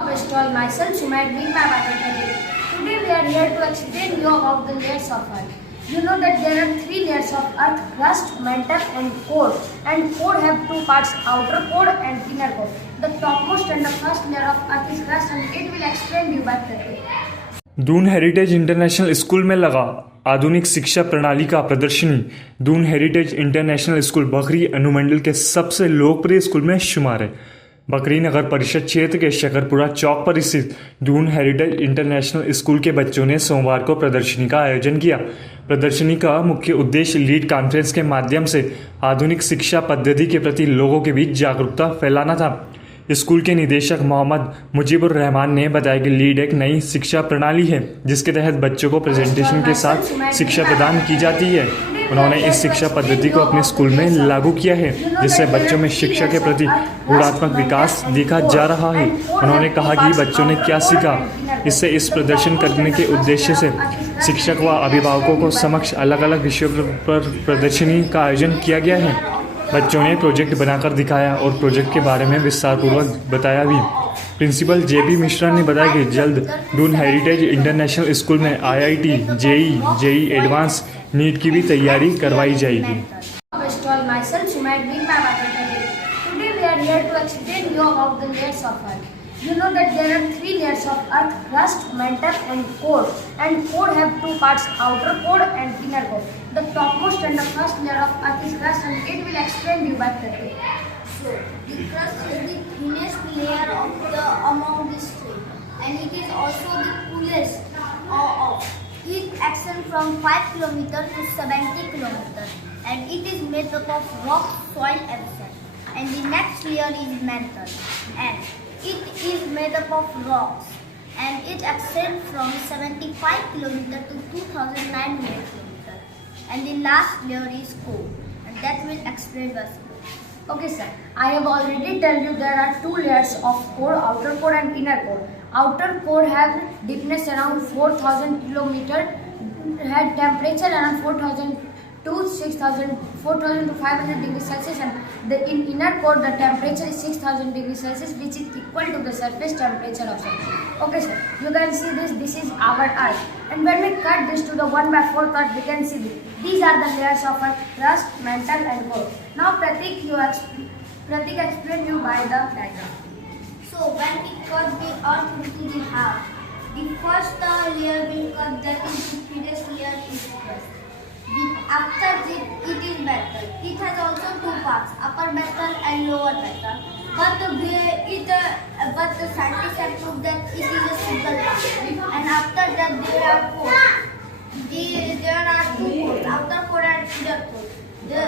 Install myself Sumaid being my mathematics. Today we are here to explain you about the layers of Earth. You know that there are three layers of Earth: crust, mantle and core. And core have two parts: outer core and inner core. The topmost and the first layer of Earth is crust, and it will explain you by practice. Doon heritage international school में लगा आधुनिक शिक्षा प्रणाली का प्रदर्शनी। Doon heritage international school बकरी अनुमंडल के सबसे लोकप्रिय स्कूल में शुमार है। बकरी नगर परिषद क्षेत्र के शकरपुरा चौक पर स्थित दून हेरिटेज इंटरनेशनल स्कूल के बच्चों ने सोमवार को प्रदर्शनी का आयोजन किया। प्रदर्शनी का मुख्य उद्देश्य लीड कॉन्फ्रेंस के माध्यम से आधुनिक शिक्षा पद्धति के प्रति लोगों के बीच जागरूकता फैलाना था। स्कूल के निदेशक मोहम्मद मुजीबुर रहमान ने बताया कि लीड एक नई शिक्षा प्रणाली है जिसके तहत बच्चों को प्रेजेंटेशन के साथ शिक्षा प्रदान की जाती है। उन्होंने इस शिक्षा पद्धति को अपने स्कूल में लागू किया है जिससे बच्चों में शिक्षा के प्रति गुणात्मक विकास देखा जा रहा है। उन्होंने कहा कि बच्चों ने क्या सीखा, इससे इस प्रदर्शन करने के उद्देश्य से शिक्षक व अभिभावकों को समक्ष अलग अलग विषयों पर प्रदर्शनी का आयोजन किया गया है। बच्चों ने प्रोजेक्ट बनाकर दिखाया और प्रोजेक्ट के बारे में विस्तारपूर्वक बताया भी। प्रिंसिपल जेपी मिश्रा ने बताया कि जल्द दून हेरिटेज इंटरनेशनल स्कूल में आईआईटी, जेई एडवांस, नीट की भी तैयारी करवाई जाएगी। Install myself Sumaid being my mathematics. Today we are here to explain you about the layers of Earth. You know that there are three layers of Earth: crust, mantle and core. And core have two parts: outer core and inner core. The topmost and the first layer of Earth is crust, and it will explain you by practice. So, the crust is the thinnest layer among these three, and it is also the coolest of. It extends from 5 km to 70 km, and it is made up of rock, soil, and sand. And the next layer is mantle, and it is made up of rocks, and it extends from 75 km to 2,900 km. And the last layer is core, and that will explain us. Okay, sir. I have already told you there are two layers of core: outer core and inner core. Outer core have deepness around 4,000 km, had temperature around 4,000 to 6,000, 4,000 to 500 degrees Celsius, and in inner core the temperature is 6,000 degrees Celsius, which is equal to the surface temperature of Earth. Okay, sir. You can see this. This is our Earth, and when we cut this to the 1/4 part, we can see this. These are the layers of Earth: crust, mantle, and core. Now, Pratik explain you by the diagram. So when we cut the earth into the half, the first layer will cut, that is the thinnest layer is crust. After it is mantle. It has also two parts: upper mantle and lower mantle. But the scientists have proved that it is a single part. And after that there are four. There are two cores: outer core and inner core. The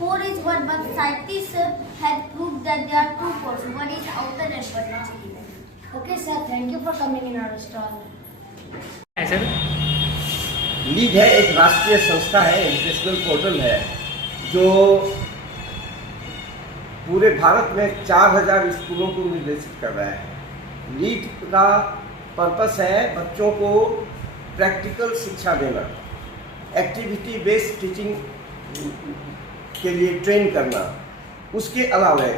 core is one, but scientists had proved that there are two cores. One is outer and one is inner. Okay, sir. Thank you for coming in our stall. Lead है एक राष्ट्रीय संस्था है, educational portal है जो पूरे भारत में 4,000 स्कूलों को निर्देशित कर रहा है। लीड का पर्पस है बच्चों को प्रैक्टिकल शिक्षा देना, एक्टिविटी बेस्ड टीचिंग के लिए ट्रेन करना। उसके अलावा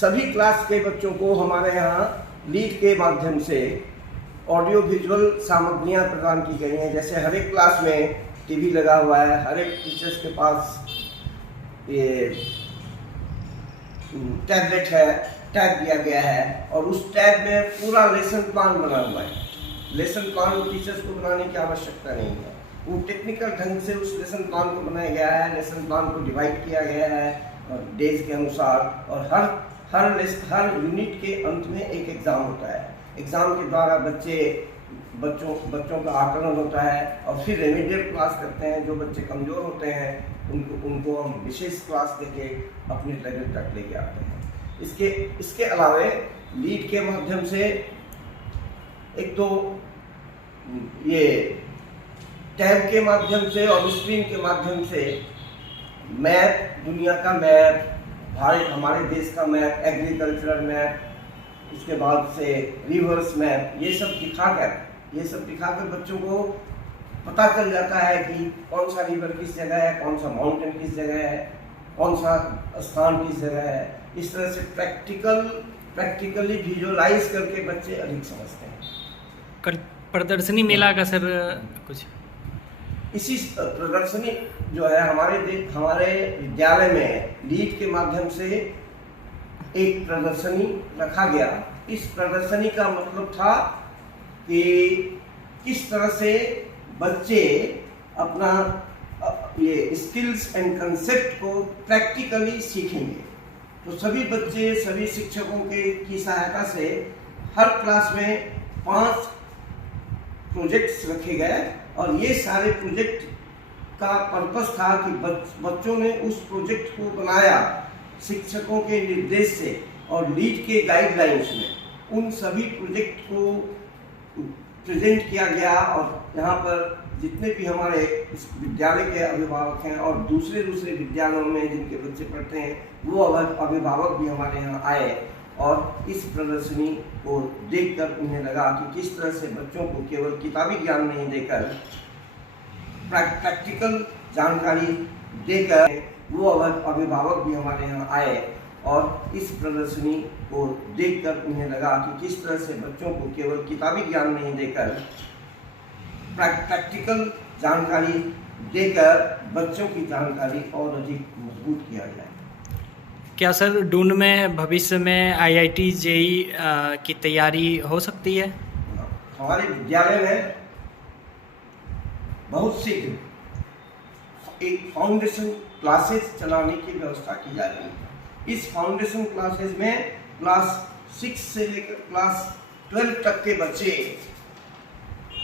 सभी क्लास के बच्चों को हमारे यहाँ लीड के माध्यम से ऑडियो विजुअल सामग्रियाँ प्रदान की गई हैं। जैसे हर एक क्लास में टीवी लगा हुआ है, हर एक टीचर्स के पास ये टैबलेट है, टैब दिया गया है और उस टैब में पूरा लेसन प्लान बना हुआ है। लेसन प्लान टीचर्स को बनाने की आवश्यकता नहीं है, वो टेक्निकल ढंग से उस लेसन प्लान को बनाया गया है। लेसन प्लान को डिवाइड किया गया है और डेज के अनुसार, और हर यूनिट के अंत में एक एग्ज़ाम होता है। एग्ज़ाम के द्वारा बच्चों का आकलन होता है और फिर रेमेडियल क्लास करते हैं। जो बच्चे कमज़ोर होते हैं उनको हम विशेष क्लास देके अपने लेवल तक लेके आते हैं। इसके अलावा लीड के माध्यम से एक तो ये टैब के माध्यम से और स्क्रीन के माध्यम से मैप, दुनिया का मैप, हमारे देश का मैप, एग्रीकल्चरल मैप, उसके बाद से रिवर्स मैप, ये सब दिखाकर बच्चों को पता चल जाता है कि कौन सा रिवर किस जगह है, कौन सा माउंटेन किस जगह है, कौन सा स्थान किस जगह है। इस तरह से प्रैक्टिकल प्रैक्टिकली विजुअलाइज करके बच्चे अधिक समझते हैं। प्रदर्शनी मेला का सर कुछ इसी प्रदर्शनी जो है हमारे विद्यालय में लीड के माध्यम से एक प्रदर्शनी रखा गया। इस प्रदर्शनी का मतलब था कि किस तरह से बच्चे अपना ये स्किल्स एंड कंसेप्ट को प्रैक्टिकली सीखेंगे। तो सभी बच्चे सभी शिक्षकों की सहायता से हर क्लास में 5 प्रोजेक्ट्स रखे गए और ये सारे प्रोजेक्ट का पर्पस था कि बच्चों ने उस प्रोजेक्ट को बनाया शिक्षकों के निर्देश से और लीड के गाइडलाइंस में उन सभी प्रोजेक्ट को प्रेजेंट किया गया। और यहाँ पर जितने भी हमारे इस विद्यालय के अभिभावक हैं और दूसरे विद्यालयों में जिनके बच्चे पढ़ते हैं वो अभिभावक भी हमारे यहाँ आए और इस प्रदर्शनी को देखकर उन्हें लगा कि किस तरह से बच्चों को केवल किताबी ज्ञान नहीं देकर प्रैक्टिकल जानकारी देकर वो अभिभावक भी हमारे यहाँ आए और इस प्रदर्शनी को देखकर उन्हें लगा कि किस तरह से बच्चों को केवल किताबी ज्ञान नहीं देकर प्रैक्टिकल जानकारी देकर बच्चों की जानकारी और अधिक मजबूत किया जाए। क्या सर डून में भविष्य में IIT JEE की तैयारी हो सकती है? हमारे विद्यालय में बहुत शीघ्र एक फाउंडेशन क्लासेस चलाने की व्यवस्था की जा रही है। इस फाउंडेशन क्लासेस में क्लास 6 से लेकर क्लास 12 तक के बच्चे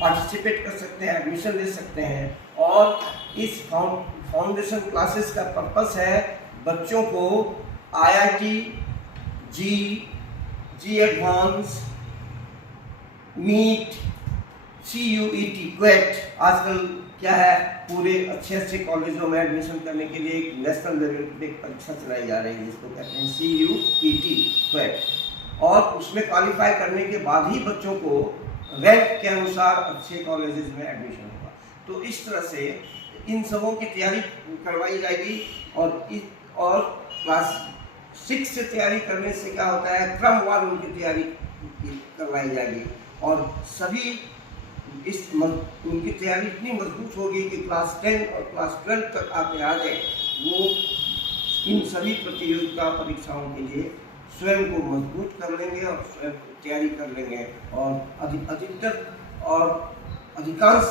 पार्टिसिपेट कर सकते हैं, एडमिशन ले सकते हैं। और इस फाउंडेशन क्लासेस का पर्पस है बच्चों को IIT जी एडवांस, नीट, CUET, क्वेट आजकल क्या है पूरे अच्छे कॉलेजों में एडमिशन करने के लिए एक नेशनल लेवल की एक परीक्षा चलाई जा रही है जिसको कहते हैं CUET, क्वेट। और उसमें क्वालिफाई करने के बाद ही बच्चों को रैंक के अनुसार अच्छे कॉलेजेस में एडमिशन होगा। तो इस तरह से इन सबों की तैयारी करवाई जाएगी और क्लास 6 से तैयारी करने से क्या होता है क्रमवार उनकी तैयारी करवाई जाएगी और सभी उनकी तैयारी इतनी मजबूत होगी कि क्लास 10 और क्लास 12 तक आते आ जाए वो इन सभी प्रतियोगिता परीक्षाओं के लिए स्वयं को मजबूत कर लेंगे और स्वयं तैयारी कर लेंगे। और अधिकतर और अधिकांश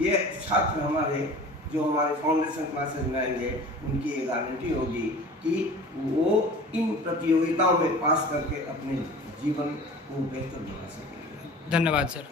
ये छात्र हमारे जो हमारे फाउंडेशन क्लासेस में आएंगे उनकी ये गारंटी होगी कि वो इन प्रतियोगिताओं में पास करके अपने जीवन को बेहतर बना सकेंगे। धन्यवाद सर।